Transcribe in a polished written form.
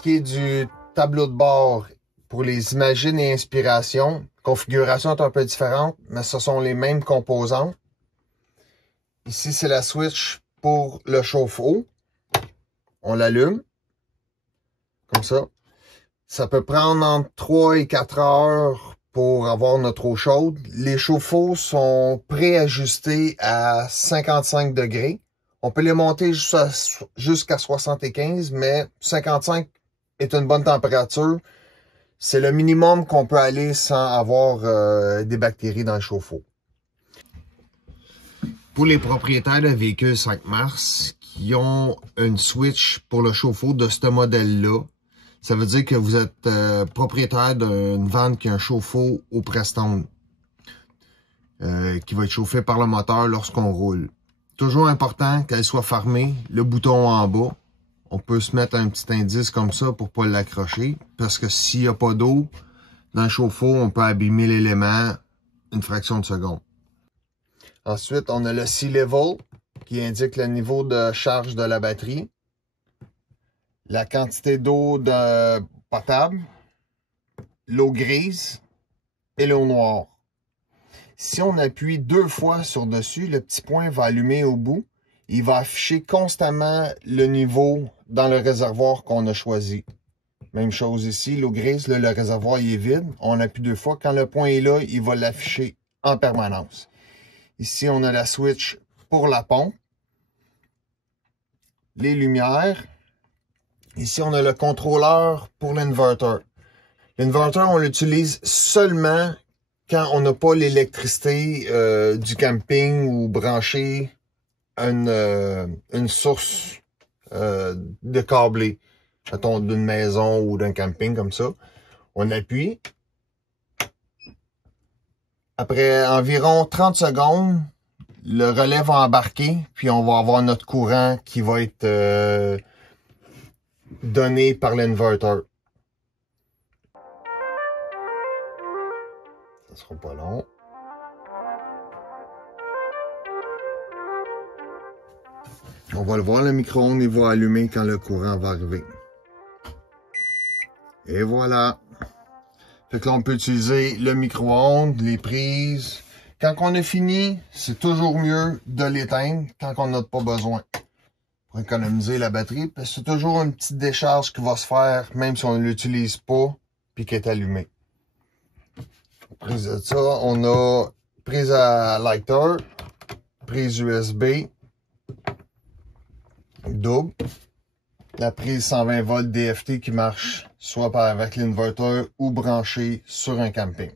ce qui est du tableau de bord, pour les imagines et inspirations, la configuration est un peu différente, mais ce sont les mêmes composants. Ici, c'est la switch pour le chauffe-eau. On l'allume, comme ça. Ça peut prendre entre 3 et 4 heures pour avoir notre eau chaude. Les chauffe-eau sont préajustés à 55 degrés. On peut les monter jusqu'à 75, mais 55 est une bonne température. C'est le minimum qu'on peut aller sans avoir des bactéries dans le chauffe-eau. Pour les propriétaires de véhicules 5 mars qui ont une switch pour le chauffe-eau de ce modèle-là, ça veut dire que vous êtes propriétaire d'une vanne qui a un chauffe-eau au Preston qui va être chauffé par le moteur lorsqu'on roule. Toujours important qu'elle soit fermée, le bouton en bas. On peut se mettre un petit indice comme ça pour pas l'accrocher, parce que s'il n'y a pas d'eau dans le chauffe-eau, on peut abîmer l'élément une fraction de seconde. Ensuite, on a le C-Level qui indique le niveau de charge de la batterie, la quantité d'eau potable, l'eau grise et l'eau noire. Si on appuie 2 fois sur dessus, le petit point va allumer au bout. Il va afficher constamment le niveau dans le réservoir qu'on a choisi. Même chose ici, l'eau grise, là, le réservoir il est vide. On appuie 2 fois. Quand le point est là, il va l'afficher en permanence. Ici, on a la switch pour la pompe. Les lumières. Ici, on a le contrôleur pour l'inverter. L'inverter, on l'utilise seulement quand on n'a pas l'électricité du camping ou branché une source de câblé, mettons d'une maison ou d'un camping comme ça. On appuie. Après environ 30 secondes, le relais va embarquer, puis on va avoir notre courant qui va être donné par l'inverter. Ça sera pas long. On va le voir, le micro-ondes, il va allumer quand le courant va arriver. Et voilà. Fait que là, on peut utiliser le micro-ondes, les prises. Quand on a fini, c'est toujours mieux de l'éteindre quand on n'a pas besoin. Pour économiser la batterie, parce que c'est toujours une petite décharge qui va se faire, même si on ne l'utilise pas, puis qui est allumée. Prise de ça, on a prise à lighter, prise USB, double, la prise 120 volts DFT qui marche soit avec l'inverter ou branchée sur un camping.